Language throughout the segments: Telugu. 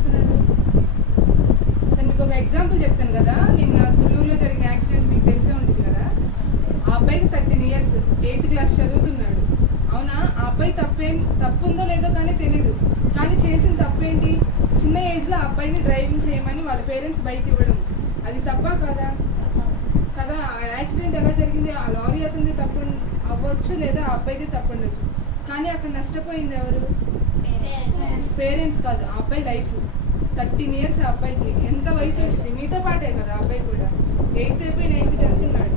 చేస్తున్నారు? మీకు ఒక ఎగ్జాంపుల్ చెప్తాను కదా. నిన్న తుళ్ళూరులో జరిగిన యాక్సిడెంట్ మీకు తెలిసే ఉంటుంది కదా. ఆ అబ్బాయికి 13 years, 8th class చదువుతున్నాడు. అవునా? ఆ అబ్బాయి తప్పు ఉందో లేదో కానీ తెలీదు. కానీ చేసిన తప్పేంటి? చిన్న ఏజ్లో ఆ అబ్బాయిని డ్రైవింగ్ చేయమని వాళ్ళ పేరెంట్స్ బైక్ ఇవ్వడం. అది తప్పా కదా? కదా. ఆ యాక్సిడెంట్ ఎలా జరిగింది? ఆ లారీ అతనిది తప్పు అవ్వచ్చు, లేదా ఆ అబ్బాయిది తప్పు ఉండొచ్చు. కానీ అక్కడ నష్టపోయింది ఎవరు? పేరెంట్స్ కాదు, ఆ అబ్బాయి లైఫ్. 13 years ఆ అబ్బాయికి. ఎంత వయసు ఉంటుంది? మీతో పాటే కదా ఆ అబ్బాయి కూడా. 8th అయిపోయి 9th వెళ్తున్నాడు.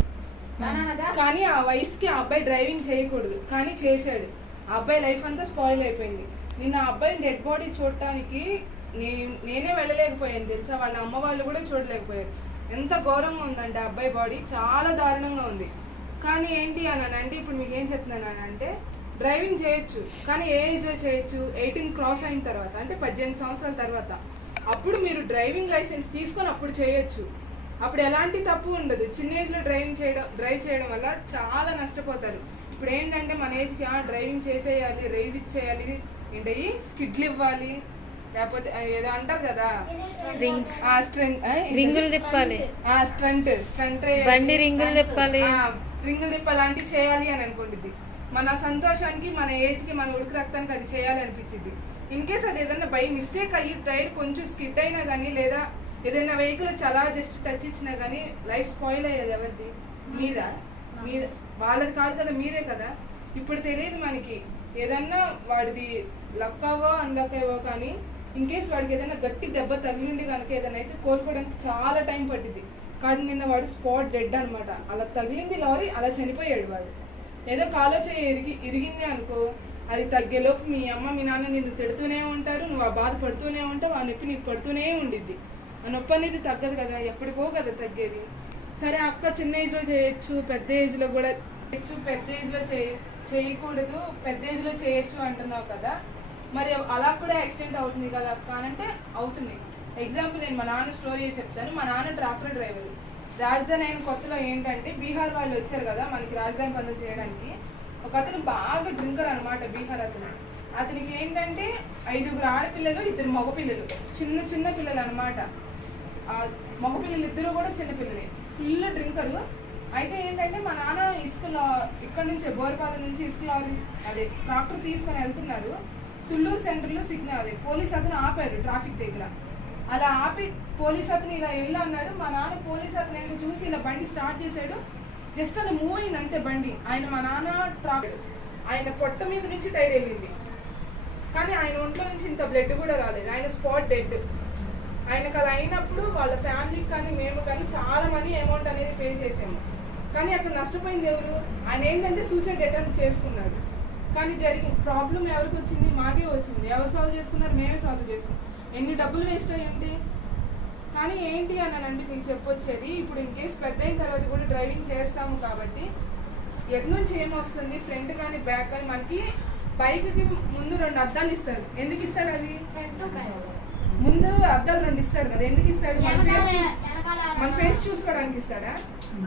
కానీ ఆ వయసుకి ఆ అబ్బాయి డ్రైవింగ్ చేయకూడదు, కానీ చేశాడు. ఆ అబ్బాయి లైఫ్ అంతా స్పాయిల్ అయిపోయింది. నిన్న ఆ అబ్బాయి డెడ్ బాడీ చూడటానికి నేనే వెళ్ళలేకపోయాను తెలుసా. వాళ్ళ అమ్మ వాళ్ళు కూడా చూడలేకపోయారు. ఎంత ఘోరంగా ఉందంటే ఆ అబ్బాయి బాడీ, చాలా దారుణంగా ఉంది. కానీ ఏంటి అని అంటే, ఇప్పుడు మీకు ఏం చెప్తున్నాను అని అంటే, డ్రైవింగ్ చేయొచ్చు, కానీ ఏ ఏజ్లో చేయొచ్చు? 18 క్రాస్ అయిన తర్వాత, అంటే 18 సంవత్సరాల తర్వాత. అప్పుడు మీరు డ్రైవింగ్ లైసెన్స్ తీసుకొని అప్పుడు చేయొచ్చు. అప్పుడు ఎలాంటి తప్పు ఉండదు. చిన్న ఏజ్లో డ్రైవ్ చేయడం వల్ల చాలా నష్టపోతారు. ఇప్పుడు ఏంటంటే మన ఏజ్కి డ్రైవింగ్ చేసేయాలి, రైజ్ ఇచ్చేయాలి, ఏంటి స్కిడ్లు ఇవ్వాలి, లేకపోతే ఏదో అంటారు కదా, రింగులు తిప్పాలి, రింగులు తిప్పాలి లాంటివి చేయాలి అని అనుకుంటుంది. మన సంతోషానికి, మన ఏజ్కి, మన ఉడుకు రక్తానికి అది చేయాలి అనిపించింది. ఇన్ కేస్ అది ఏదైనా బై మిస్టేక్ అయ్యి టైర్ కొంచెం స్కిడ్ అయినా కానీ, లేదా ఏదైనా వెహికల్ చాలా జస్ట్ టచ్ ఇచ్చినా కానీ లైఫ్ స్పాయిల్ అయ్యేది ఎవరిది? మీద వాళ్ళది కాదు కదా, మీరే కదా. ఇప్పుడు తెలియదు మనకి, ఏదన్నా వాడిది లక్ అవ్వో అన్లక్ అవ్వో, కానీ ఇన్ కేస్ వాడికి ఏదైనా గట్టి దెబ్బ తగిలింది కనుక ఏదైనా అయితే కోలుకోవడానికి చాలా టైం పట్టింది. కానీ నిన్న వాడు స్పాట్ డెడ్ అనమాట. అలా తగిలింది లారీ, అలా చనిపోయాడు వాడు. ఏదో కాలో ఇరిగింది అనుకో, అది తగ్గేలోపు మీ అమ్మ మీ నాన్న నిన్ను తిడుతూనే ఉంటారు, నువ్వు ఆ బాధ పడుతూనే ఉంటావు, ఆ నొప్పి నీకు పడుతూనే ఉండిద్ది. ఆ నొప్పి అనేది తగ్గదు కదా, ఎప్పటికో కదా తగ్గేది. సరే అక్క చిన్న ఏజ్లో చేయొచ్చు, పెద్ద ఏజ్లో కూడా చేయొచ్చు. పెద్ద ఏజ్లో చేయకూడదు, పెద్ద ఏజ్లో చేయొచ్చు అంటున్నావు కదా. మరి అలా కూడా యాక్సిడెంట్ అవుతుంది కదా అక్క అని అంటే అవుతుంది. ఎగ్జాంపుల్ నేను మా నాన్న స్టోరీ చెప్తాను. మా నాన్న ట్రాక్టర్ డ్రైవర్. రాజధాని అయిన కొత్తలో ఏంటంటే, బీహార్ వాళ్ళు వచ్చారు కదా మనకి రాజధాని పనులు చేయడానికి. ఒక అతను బాగా డ్రింకర్ అనమాట, బీహార్ అతను. అతనికి ఏంటంటే 5 ఆడపిల్లలు, 2 మగపిల్లలు, చిన్న పిల్లలు అనమాట. మగపిల్లలు 2 కూడా చిన్న పిల్లలే, ఫుల్ డ్రింకరు. అయితే ఏంటంటే మా నాన్న ఇసుకలో ఇక్కడ నుంచి బోర్పాద నుంచి ఇసుకలో అదే ట్రాక్టర్ తీసుకొని వెళ్తున్నారు. తుళ్ళూరు సెంటర్లో సిగ్నల్ అదే పోలీస్ అతను ఆపారు ట్రాఫిక్ దగ్గర. అలా ఆపి పోలీస్ అతను ఇలా వెళ్ళి అన్నాడు. మా నాన్న పోలీస్ అతను ఏంటో చూసి ఇలా బండి స్టార్ట్ చేశాడు. జస్ట్ అలా మూవ్ అయింది అంతే బండి. మా నాన్న ట్రాక్టర్ ఆయన పొట్ట మీద నుంచి టైర్ వెళ్ళింది, కానీ ఆయన ఒంట్లో నుంచి ఇంత బ్లడ్ కూడా రాలేదు. ఆయన స్పాట్ డెడ్. ఆయనకు అలా అయినప్పుడు వాళ్ళ ఫ్యామిలీకి కానీ మేము కానీ చాలా మనీ అమౌంట్ అనేది పే చేసాము. కానీ అక్కడ నష్టపోయింది ఎవరు? ఆయన ఏంటంటే సూసైడ్ అటెంప్ట్ చేసుకున్నాడు. కానీ ప్రాబ్లం ఎవరికి వచ్చింది? మాకే వచ్చింది. ఎవరు సాల్వ్ చేసుకున్నారు? మేమే సాల్వ్ చేసుకున్నాం. ఎన్ని డబ్బులు వేస్ట్ అయ్యండి. కానీ ఏంటి అని అంటే మీకు చెప్పొచ్చేది, ఇప్పుడు ఇన్ కేసు పెద్ద అయిన తర్వాత కూడా డ్రైవింగ్ చేస్తాము కాబట్టి ఎటు నుంచి ఏమొస్తుంది, ఫ్రంట్ కానీ బ్యాక్ కానీ. మనకి బైక్కి ముందు 2 అద్దాలు ఇస్తాడు. ఎందుకు ఇస్తాడు? అవి ముందు అద్దాలు 2 ఇస్తాడు కదా. ఎందుకు ఇస్తాడు? మన ఫేస్ చూసుకోవడానికి ఇస్తాడా?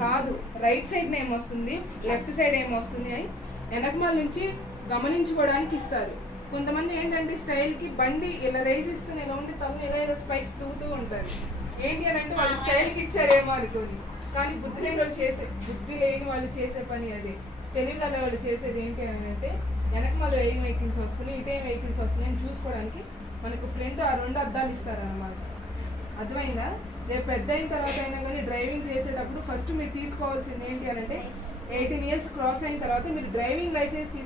కాదు. రైట్ సైడ్ ఏమొస్తుంది, లెఫ్ట్ సైడ్ ఏమొస్తుంది అని వెనకమాల నుంచి గమనించుకోవడానికి ఇస్తారు. కొంతమంది ఏంటంటే స్టైల్కి బండి ఇలా రైజ్ ఇస్తున్న ఇలా ఉండి తను ఇలా స్పైక్స్ తూగుతూ ఉంటారు. ఏంటి అని అంటే వాళ్ళు స్టైల్కి ఇచ్చారేమో అనుకోండి. కానీ బుద్ధి లేని వాళ్ళు చేసే పని అదే. తెలివిగల వాళ్ళు చేసేది ఏంటి అని అంటే, వెనకమాల ఏం వెహికల్స్ వస్తున్నాయి, ఇటేం వెహికల్స్ వస్తున్నాయి అని చూసుకోవడానికి మనకు ఫ్రంట్ ఆ 2 అద్దాలు ఇస్తారన్నమాట. అర్థమైందా? రేపు పెద్ద అయిన తర్వాత అయినా కానీ డ్రైవింగ్ చేసేటప్పుడు ఫస్ట్ మీరు తీసుకోవాల్సింది ఏంటి అని అంటే, 18 years క్రాస్ అయిన తర్వాత మీరు డ్రైవింగ్ లైసెన్స్